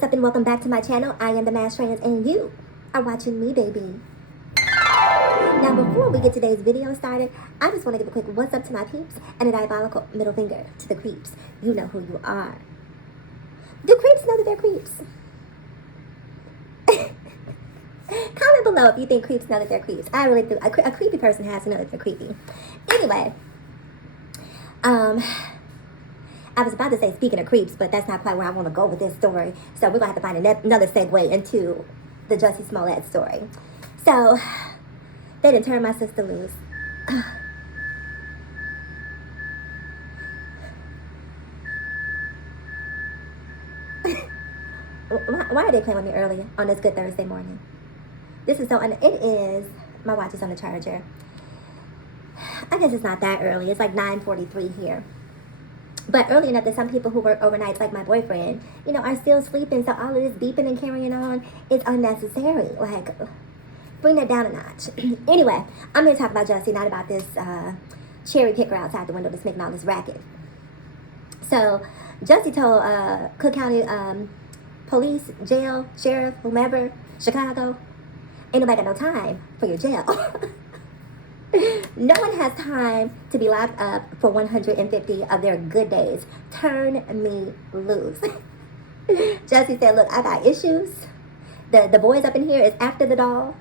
what's up, and welcome back to my channel. I am the Mass Trans, and you are watching me, baby. Now, before we get today's video started, I just want to give a quick what's up to my peeps and a diabolical middle finger to the creeps. You know who you are. Do creeps know that they're creeps? Comment below if you think creeps know that they're creeps. I really do. A creepy person has to know that they're creepy. Anyway, I was about to say speaking of creeps, but that's not quite where I want to go with this story. So we're going to have to find another segue into the Jussie Smollett story. So they didn't turn my sister loose. Why are they playing with me early on this good Thursday morning? This is so, it is, my watch is on the charger. I guess it's not that early. It's like 9:43 here. But early enough that some people who work overnights, like my boyfriend, you know, are still sleeping. So all of this beeping and carrying on is unnecessary. Like, bring that down a notch. Anyway, I'm going to talk about Jussie, not about this cherry picker outside the window that's making all this racket. So Jussie told Cook County police, jail, sheriff, whomever, Chicago, ain't nobody got no time for your jail. No one has time to be locked up for 150 of their good days. Turn me loose. Jussie said, look, I got issues. The boys up in here is after the doll.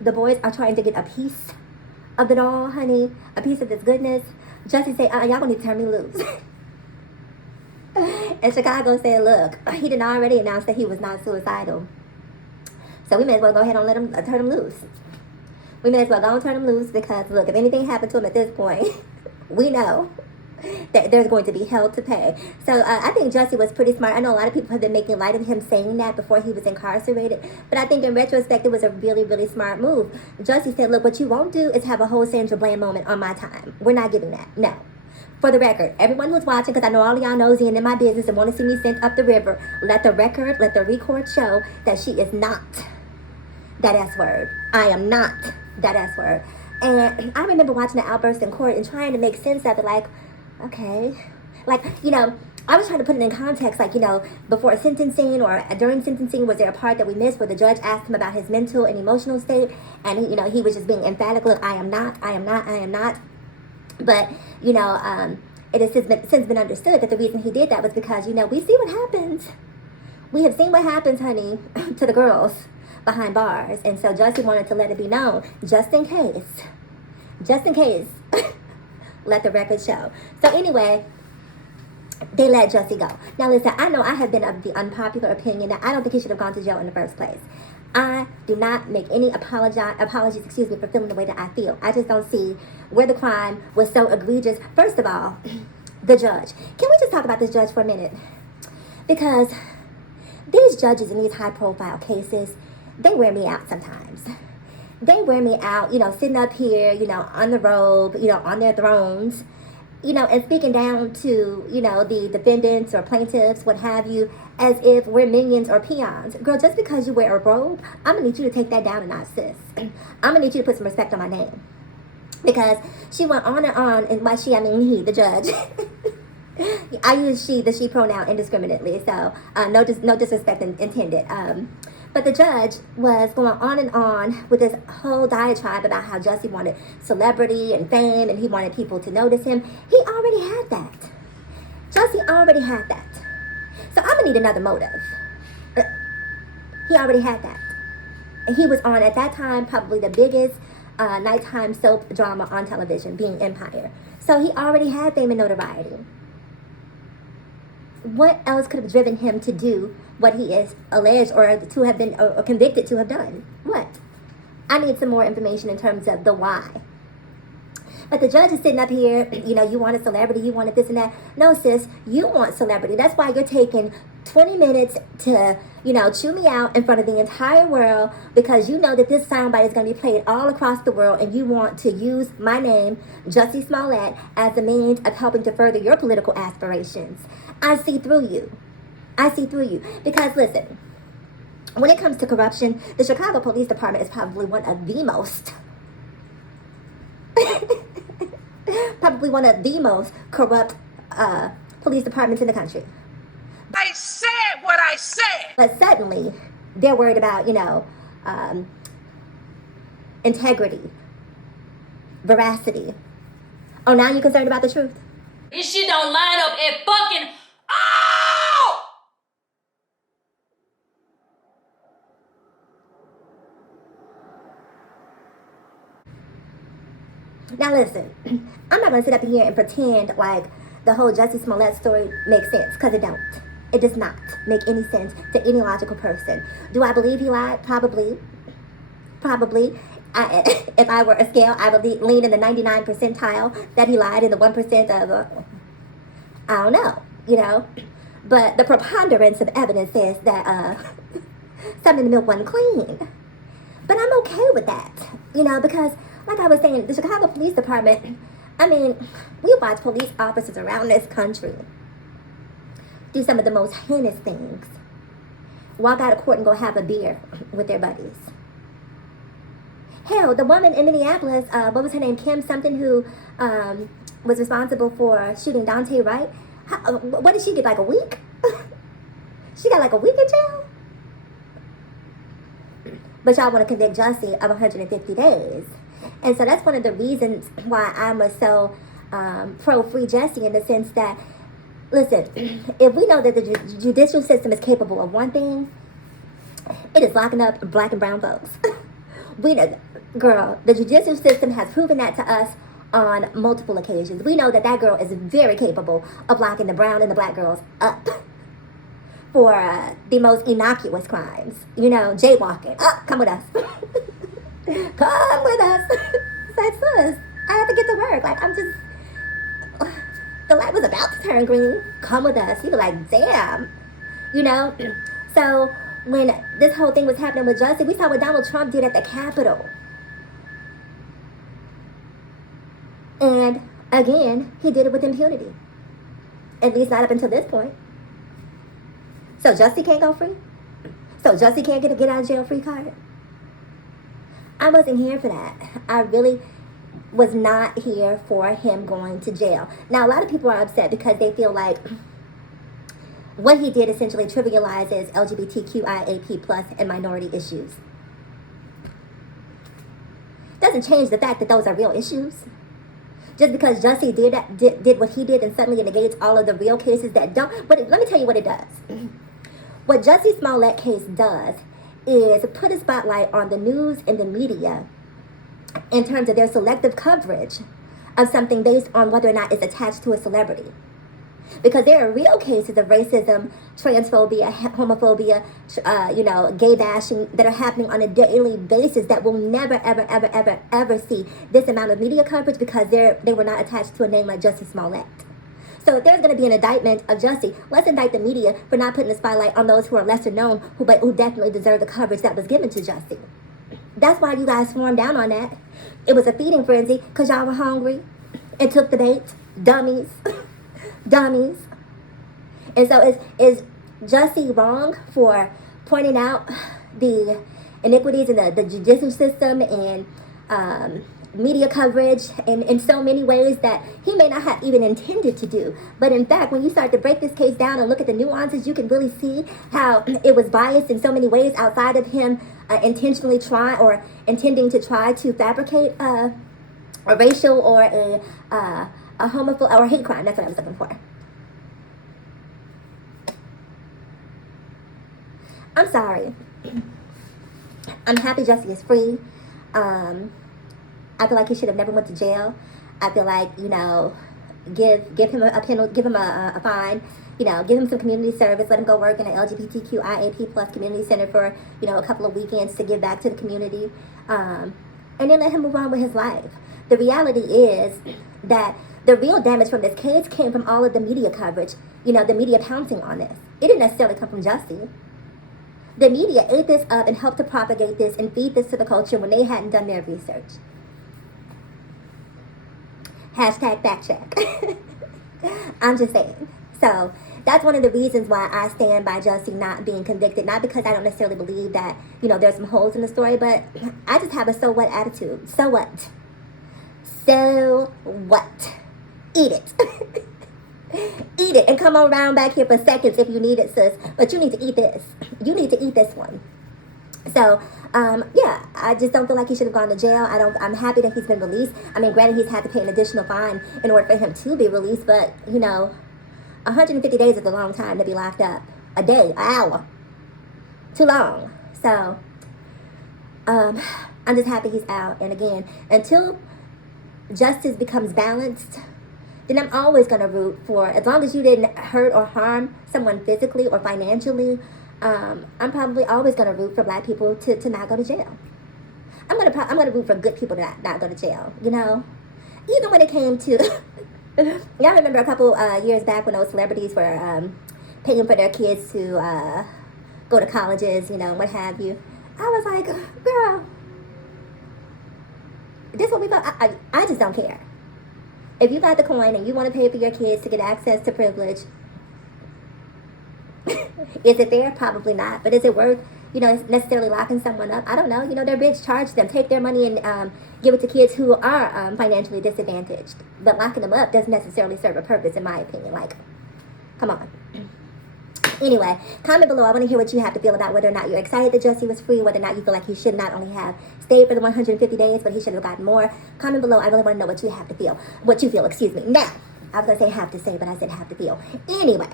The boys are trying to get a piece of the doll, honey. A piece of this goodness. Jussie said, y'all gonna need to turn me loose. And Chicago said, look, he didn't already announce that he was not suicidal. So we may as well go ahead and let him turn him loose. We may as well go and turn him loose because, look, if anything happened to him at this point, we know that there's going to be hell to pay. So I think Jussie was pretty smart. I know a lot of people have been making light of him saying that before he was incarcerated. But I think in retrospect, it was a really, really smart move. Jussie said, look, what you won't do is have a whole Sandra Bland moment on my time. We're not giving that. No. For the record, everyone who's watching, because I know all of y'all nosy and in my business and want to see me sent up the river, let the record show that she is not that S word. I am not that S word. And I remember watching the outburst in court and trying to make sense of it, like, okay. Like, you know, I was trying to put it in context, like, you know, before sentencing or during sentencing, was there a part that we missed where the judge asked him about his mental and emotional state? And, you know, he was just being emphatic, look, I am not. But, you know, it has since been understood that the reason he did that was because, you know, we see what happens. We have seen what happens, honey, to the girls behind bars. And so Jussie wanted to let it be known, just in case, let the record show. So anyway, they let Jussie go. Now listen, I know I have been of the unpopular opinion that I don't think he should have gone to jail in the first place. I do not make any apologies, for feeling the way that I feel. I just don't see where the crime was so egregious. First of all, the judge. Can we just talk about this judge for a minute? Because these judges in these high-profile cases, they wear me out sometimes. They wear me out, you know, sitting up here, you know, on the robe, you know, on their thrones, you know, and speaking down to, you know, the defendants or plaintiffs, what have you, as if we're minions or peons. Girl, just because you wear a robe, I'm going to need you to take that down a notch, sis. I'm going to need you to put some respect on my name. Because she went on and on, and by she, I mean he, the judge. I use the she pronoun indiscriminately, so no disrespect intended. But the judge was going on and on with this whole diatribe about how Jussie wanted celebrity and fame and he wanted people to notice him. He already had that. Jussie already had that. So I'm going to need another motive. He already had that. And he was on, at that time, probably the biggest nighttime soap drama on television, being Empire. So he already had fame and notoriety. What else could have driven him to do what he is alleged or to have been or convicted to have done? What? I need some more information in terms of the why. But the judge is sitting up here, you know, you wanted celebrity, you wanted this and that. No, sis, you want celebrity. That's why you're taking 20 minutes to, you know, chew me out in front of the entire world, because you know that this soundbite is going to be played all across the world, and you want to use my name, Jussie Smollett, as a means of helping to further your political aspirations. I see through you. I see through you. Because listen, when it comes to corruption, the Chicago Police Department is probably one of the most corrupt police departments in the country. I said what I I said. But suddenly, they're worried about, integrity, veracity. Oh, now you're concerned about the truth? This shit don't line up at fucking all! Now listen, I'm not going to sit up here and pretend like the whole Jussie Smollett story makes sense, because it don't. It does not make any sense to any logical person. Do I believe he lied? Probably. Probably. If I were a scale, I would lean in the 99 percentile that he lied in the 1% of, I don't know, But the preponderance of evidence says that something in the milk wasn't clean. But I'm okay with that, because like I was saying, the Chicago Police Department, we watch police officers around this country do some of the most heinous things. Walk out of court and go have a beer with their buddies. Hell, the woman in Minneapolis, what was her name, Kim something, who was responsible for shooting Dante Wright. What did she get, like a week? She got like a week in jail? But y'all want to convict Jussie of 150 days. And so that's one of the reasons why I'm so pro-free Jussie, in the sense that, listen, if we know that the judicial system is capable of one thing, it is locking up black and brown folks. We know, girl, the judicial system has proven that to us on multiple occasions. We know that girl is very capable of locking the brown and the black girls up for the most innocuous crimes. Jaywalking. Come with us. Come with us. That's us. I have to get to work. The light was about to turn green. Come with us. You were like, damn. So when this whole thing was happening with Jussie, we saw what Donald Trump did at the Capitol. And again, he did it with impunity. At least not up until this point. So Jussie can't go free? So Jussie can't get a get out of jail free card? I wasn't here for that. I really was not here for him going to jail. Now, a lot of people are upset because they feel like what he did essentially trivializes LGBTQIAP plus and minority issues. Doesn't change the fact that those are real issues. Just because Jussie did what he did, and suddenly it negates all of the real cases that don't. But let me tell you what it does. What Jussie Smollett case does is put a spotlight on the news and the media in terms of their selective coverage of something based on whether or not it's attached to a celebrity. Because there are real cases of racism, transphobia, homophobia, gay bashing that are happening on a daily basis that will never, ever, ever, ever, ever see this amount of media coverage because they were not attached to a name like Jussie Smollett. So if there's going to be an indictment of Jussie, let's indict the media for not putting a spotlight on those who are lesser known, who definitely deserve the coverage that was given to Jussie. That's why you guys swarmed down on that. It was a feeding frenzy because y'all were hungry and took the bait. Dummies. Dummies. And so is Jussie wrong for pointing out the iniquities in the judicial system and media coverage in so many ways that he may not have even intended to do? But in fact, when you start to break this case down and look at the nuances, you can really see how it was biased in so many ways outside of him intentionally intending to try to fabricate a racial or a homophobic or hate crime. That's what I was looking for. I'm sorry. I'm happy Jussie is free. I feel like he should have never went to jail. I feel like, give him a penalty, give him a fine, give him some community service, let him go work in an LGBTQIAP plus community center for, a couple of weekends to give back to the community. And then let him move on with his life. The reality is that the real damage from this case came from all of the media coverage, the media pouncing on this. It didn't necessarily come from Jussie. The media ate this up and helped to propagate this and feed this to the culture when they hadn't done their research. Hashtag fact check. I'm just saying. So that's one of the reasons why I stand by Jussie not being convicted. Not because I don't necessarily believe that, there's some holes in the story, but I just have a so what attitude. So what? So what? Eat it. Eat it and come on around back here for seconds if you need it, sis. But you need to eat this. You need to eat this one. So, yeah, I just don't feel like he should have gone to jail. I'm happy that he's been released. I mean, granted, he's had to pay an additional fine in order for him to be released, but, 150 days is a long time to be locked up. A day, an hour. Too long. So, I'm just happy he's out. And again, until justice becomes balanced, then I'm always going to root for, as long as you didn't hurt or harm someone physically or financially, I'm probably always going to root for black people to not go to jail. I'm gonna root for good people to not go to jail, Even when it came to, y'all remember a couple years back when those celebrities were paying for their kids to go to colleges, what have you. I was like, girl, this is what we got. I just don't care. If you got the coin and you want to pay for your kids to get access to privilege, is it there? Probably not. But is it worth, necessarily locking someone up? I don't know. They're rich. Charge them. Take their money and give it to kids who are financially disadvantaged. But locking them up doesn't necessarily serve a purpose, in my opinion. Like, come on. Anyway, comment below. I want to hear what you have to feel about whether or not you're excited that Jussie was free, whether or not you feel like he should not only have stayed for the 150 days, but he should have gotten more. Comment below. I really want to know what you have to feel. What you feel, excuse me. Now, I was going to say have to say, but I said have to feel. Anyway,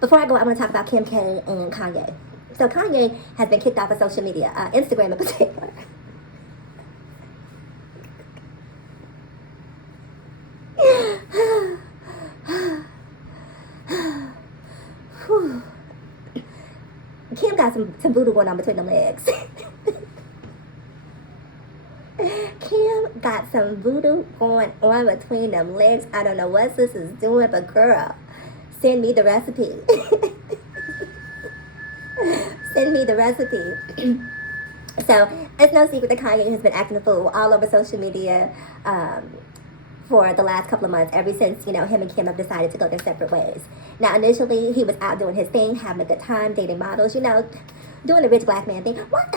before I go, I want to talk about Kim K and Kanye. So Kanye has been kicked off of social media, Instagram in particular. Kim got some voodoo going on between the legs. Kim got some voodoo going on between them legs. I don't know what sis is doing, but girl, send me the recipe. Send me the recipe. So, it's no secret that Kanye has been acting a fool all over social media for the last couple of months, ever since, him and Kim have decided to go their separate ways. Now, initially, he was out doing his thing, having a good time, dating models, doing the rich black man thing. What?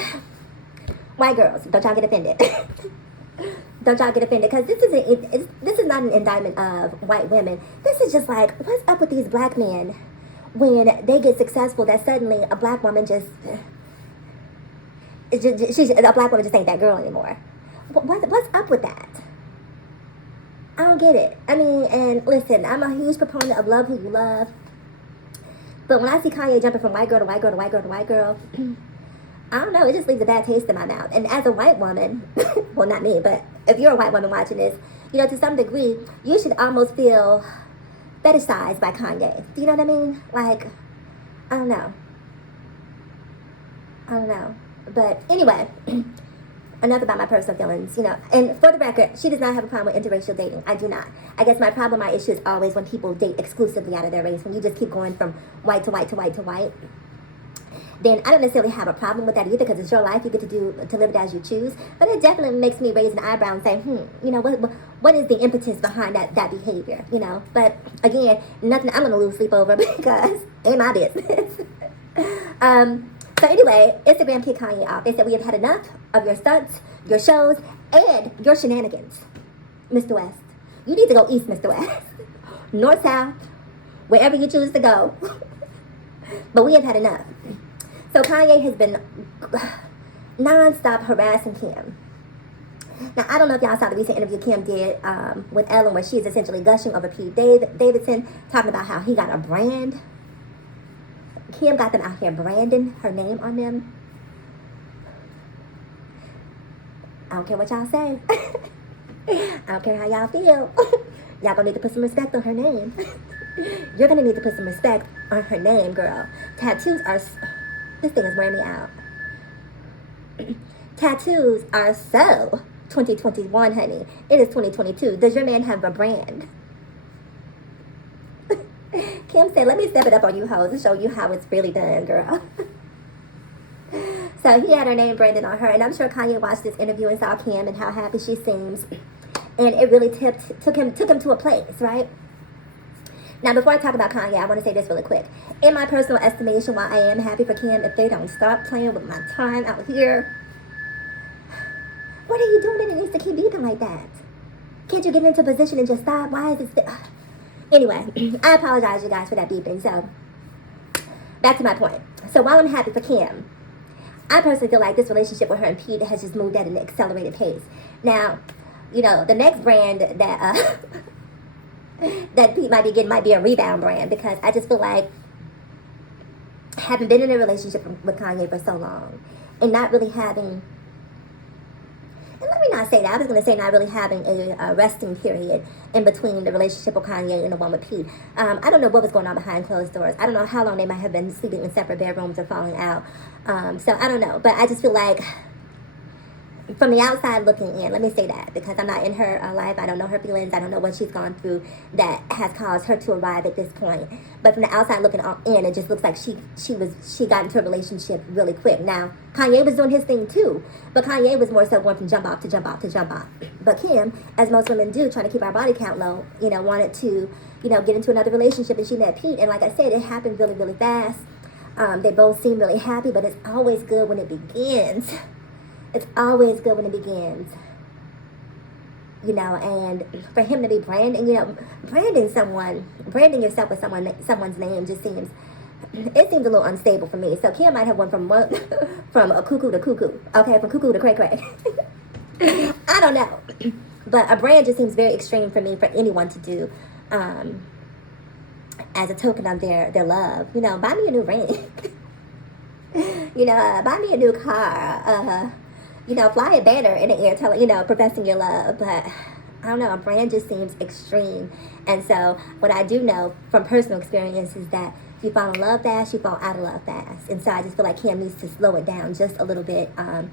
White girls, don't y'all get offended. Don't y'all get offended, because this is not an indictment of white women. This is just like, what's up with these black men when they get successful, that suddenly a black woman a black woman just ain't that girl anymore. What's up with that? I don't get it. I mean, and listen, I'm a huge proponent of love who you love. But when I see Kanye jumping from white girl to white girl to white girl to white girl, I don't know, it just leaves a bad taste in my mouth. And as a white woman, well, not me, but if you're a white woman watching this, to some degree, you should almost feel fetishized by Kanye. Do you know what I mean? Like, I don't know. But anyway, enough about my personal feelings, And for the record, she does not have a problem with interracial dating. I do not. I guess my problem, my issue is always when people date exclusively out of their race. When you just keep going from white to white to white to white, then I don't necessarily have a problem with that either, because it's your life. You get to live it as you choose. But it definitely makes me raise an eyebrow and say, what is the impetus behind that behavior, But again, nothing I'm going to lose sleep over, because ain't my business. So anyway, Instagram kicked Kanye off. They said, we have had enough of your stunts, your shows, and your shenanigans, Mr. West. You need to go east, Mr. West. North, south, wherever you choose to go. But we have had enough. So Kanye has been non-stop harassing Kim. Now, I don't know if y'all saw the recent interview Kim did with Ellen, where she is essentially gushing over Pete Davidson, talking about how he got a brand. Kim got them out here branding her name on them. I don't care what y'all say. I don't care how y'all feel. Y'all gonna need to put some respect on her name. You're gonna need to put some respect on her name, girl. Tattoos are... This thing is wearing me out. Tattoos are so 2021, honey. It is 2022. Does your man have a brand? Kim said, let me step it up on you hoes and show you how it's really done, girl. So he had her name branded on her, and I'm sure Kanye watched this interview and saw Kim and how happy she seems, and it really took him to a place, right? Now, before I talk about Kanye, I want to say this really quick. In my personal estimation, while I am happy for Kim, if they don't stop playing with my time out here, what are you doing that it needs to keep beeping like that? Can't you get into position and just stop? Why is it Anyway, I apologize, you guys, for that beeping. So, back to my point. So, while I'm happy for Kim, I personally feel like this relationship with her and Pete has just moved at an accelerated pace. Now, the next brand that that Pete might be getting might be a rebound brand, because I just feel like, having been in a relationship with Kanye for so long and not really having, and let me not say that, I was going to say not really having a resting period in between the relationship with Kanye and the one with Pete. I don't know what was going on behind closed doors. I don't know how long they might have been sleeping in separate bedrooms or falling out. So I don't know, but I just feel like, from the outside looking in, let me say that, because I'm not in her life, I don't know her feelings, I don't know what she's gone through that has caused her to arrive at this point. But from the outside looking in, it just looks like she got into a relationship really quick. Now, Kanye was doing his thing too, but Kanye was more so going from jump off to jump off to jump off. But Kim, as most women do, trying to keep our body count low, wanted to, get into another relationship, and she met Pete, and like I said, it happened really, really fast. They both seem really happy, but it's always good when it begins. It's always good when it begins, and for him to be branding yourself with someone's name just seems a little unstable for me. So Kim might have went from a cuckoo to cuckoo, okay, from cuckoo to cray cray. I don't know, but a brand just seems very extreme for me, for anyone to do, as a token of their love. Buy me a new ring. Buy me a new car. Fly a banner in the air, professing your love. But I don't know, a brand just seems extreme. And so what I do know from personal experience is that you fall in love fast, you fall out of love fast. And so I just feel like Kim needs to slow it down just a little bit. And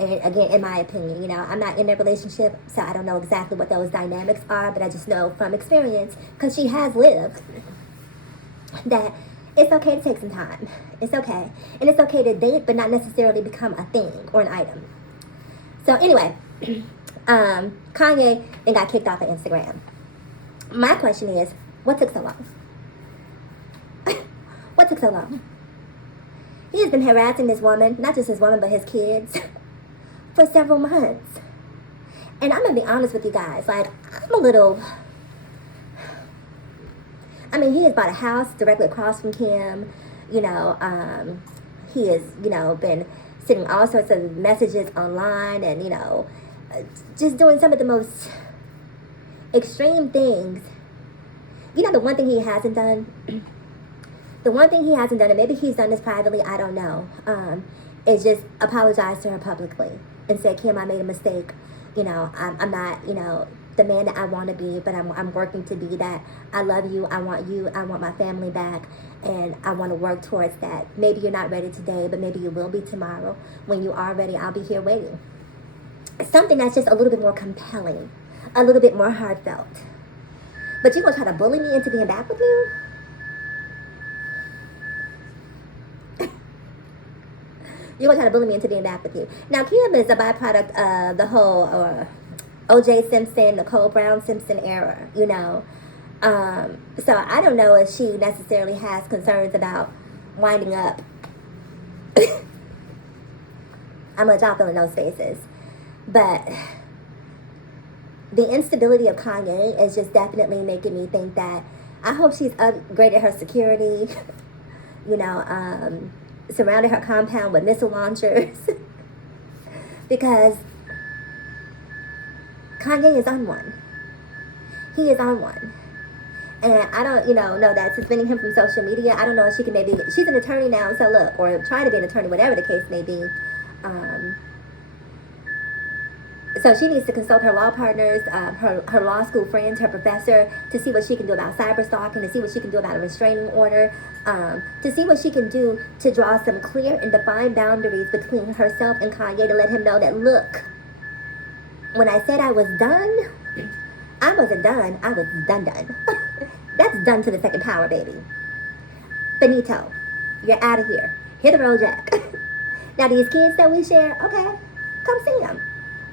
again, in my opinion, I'm not in a relationship, so I don't know exactly what those dynamics are, but I just know from experience, because she has lived, that it's okay to take some time. It's okay. And it's okay to date, but not necessarily become a thing or an item. So anyway, Kanye then got kicked off of Instagram. My question is, what took so long? What took so long? He has been harassing this woman, not just his woman, but his kids, for several months. And I'm going to be honest with you guys. Like, he has bought a house directly across from Kim. He has, been sending all sorts of messages online and, just doing some of the most extreme things. The one thing he hasn't done, and maybe he's done this privately, I don't know, is just apologize to her publicly and say, Kim, I made a mistake. I'm not, the man that I want to be, but I'm working to be that. I love you, I want my family back, and I want to work towards that. Maybe you're not ready today, but maybe you will be tomorrow. When you are ready, I'll be here waiting. Something that's just a little bit more compelling, a little bit more heartfelt. But you're going to try to bully me into being back with you? You're going to try to bully me into being back with you. Now, Kim is a byproduct of the whole O.J. Simpson, Nicole Brown Simpson era, So I don't know if she necessarily has concerns about winding up. I'm going to let y'all fill in those spaces. But the instability of Kanye is just definitely making me think that I hope she's upgraded her security, surrounded her compound with missile launchers. Because Kanye is on one. He is on one. And I don't, know that suspending him from social media, I don't know if she can maybe, she's an attorney now, so look, or trying to be an attorney, whatever the case may be. So she needs to consult her law partners, her law school friends, her professor, to see what she can do about cyber stalking, to see what she can do about a restraining order, to see what she can do to draw some clear and defined boundaries between herself and Kanye, to let him know that, look, when I said I was done, I wasn't done. I was done. That's done to the second power, baby. Benito, you're out of here. Hit the road, Jack. Now, these kids that we share, okay, come see them.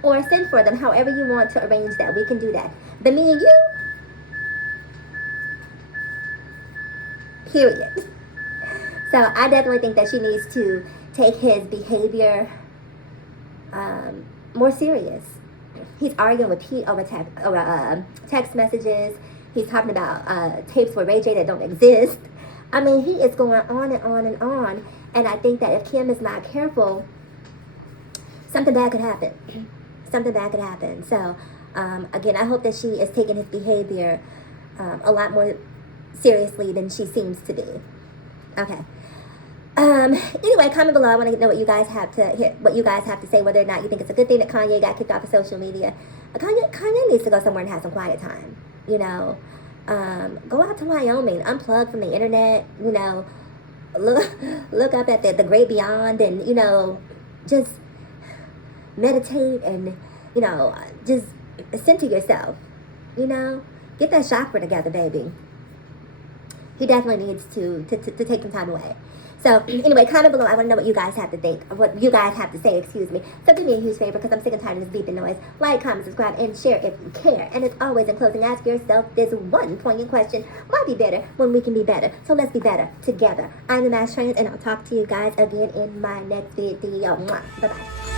Or send for them, however you want to arrange that. We can do that. But me and you, period. So I definitely think that she needs to take his behavior more serious. He's arguing with Pete over text messages. He's talking about tapes for Ray J that don't exist. I mean, he is going on and on and on. And I think that if Kim is not careful, something bad could happen. Something bad could happen. So, again, I hope that she is taking his behavior a lot more seriously than she seems to be. Okay. Anyway, comment below. I want to know what you guys have to hear, what you guys have to say, whether or not you think it's a good thing that Kanye got kicked off of social media. Kanye needs to go somewhere and have some quiet time. You know, go out to Wyoming, unplug from the internet. You know, look up at the great beyond, and you know, just meditate and you know, just center yourself. You know, get that chakra together, baby. He definitely needs to take some time away. So, anyway, comment below. I want to know what you guys have to think, or what you guys have to say, excuse me. So, do me a huge favor, because I'm sick and tired of this beeping noise. Like, comment, subscribe, and share if you care. And as always, in closing, ask yourself this one poignant question. Why be better when we can be better? So, let's be better together. I'm the Mass Trans, and I'll talk to you guys again in my next video. Bye-bye.